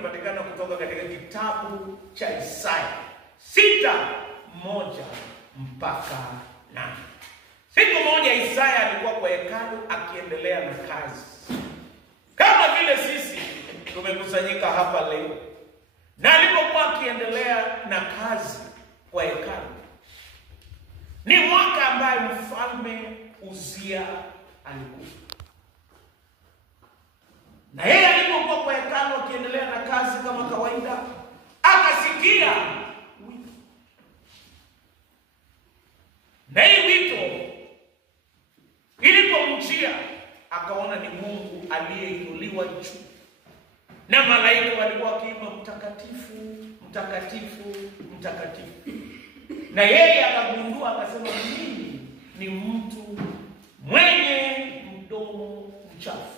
inapatikana kutoka katika kitabu cha Isaya 6:1 mpaka 8. Siku moja Isaya alikuwa kwa hekalu akiendelea na kazi. Kama vile sisi tumekusanyika hapa leo. Na alipokuwa akiendelea na kazi kwa hekalu, ni mwaka ambaye mfalme Uzia alikufa. Na yeye alipokuwa kwa hekalu akiendelea na kazi kama kawaida, akasikia wito. Na hii wito ilipomjia, akaona ni Mungu aliyeinuliwa juu. Na malaika walikuwa wakiimba mtakatifu, mtakatifu, mtakatifu. Na yeye akagundua, akasema mimi ni mtu mwenye mdomo mchafu.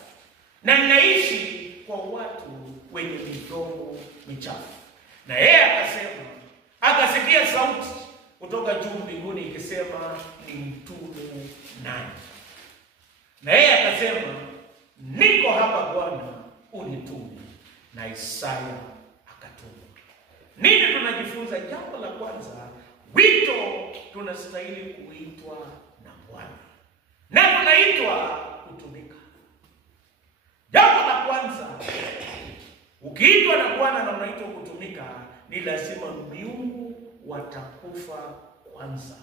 Na ninaishi kwa watu wenye midomo michafu. Na yeye akasema, akasikia sauti kutoka juu mbinguni ikisema, ni mtume nani? Na yeye akasema, niko hapa Bwana, unitume. Na Isaya akatuma. Nini tunajifunza? Jambo la kwanza, wito tunastahili kuitwa na Bwana. Na tunaitwa kutumika. Jambo la kwanza, ukiitwa na Bwana na unaitwa kutumika, ni lazima miungu watakufa kwanza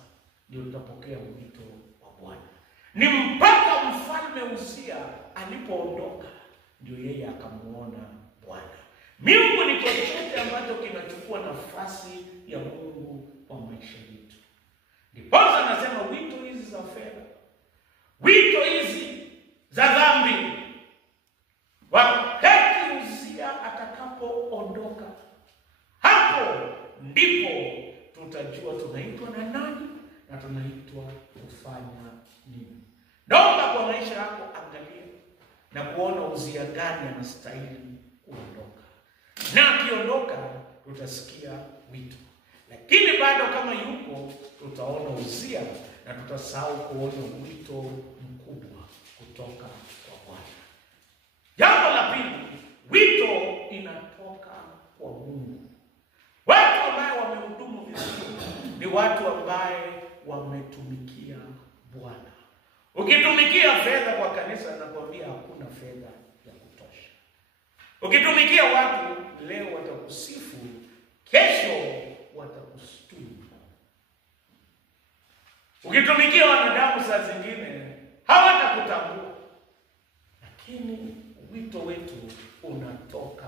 ndio utapokea wito wa Bwana. Ni mpaka mfalme Uzia alipoondoka ndio yeye akamuona Bwana. Miungu ni chochote ambacho kinachukua nafasi ya Mungu kwa maisha yetu. Ndipo anasema wito hizi za fedha, wito hizi za dhambi, wakati Uzia atakapoondoka, hapo ndipo tutajua tunaitwa na nani na tunaitwa kufanya nini. Naomba kwa maisha yako angalia na kuona Uzia gani anastahili kuondoka. Na akiondoka tutasikia wito. Lakini bado kama yuko, tutaona Uzia na tutasahau kuona wito mkubwa kutoka kwa Bwana. Jambo la pili, wito inatoka kwa Mungu. Watu ambao wamehudumu vizuri ni watu ambao wametumikia Bwana. Ukitumikia fedha kwa kanisa, nakwambia hakuna fedha ya kutosha. Ukitumikia watu leo watakusifu, kesho watakushtumu. Ukitumikia wanadamu saa zingine hawatakutambua. Lakini wito wetu unatoka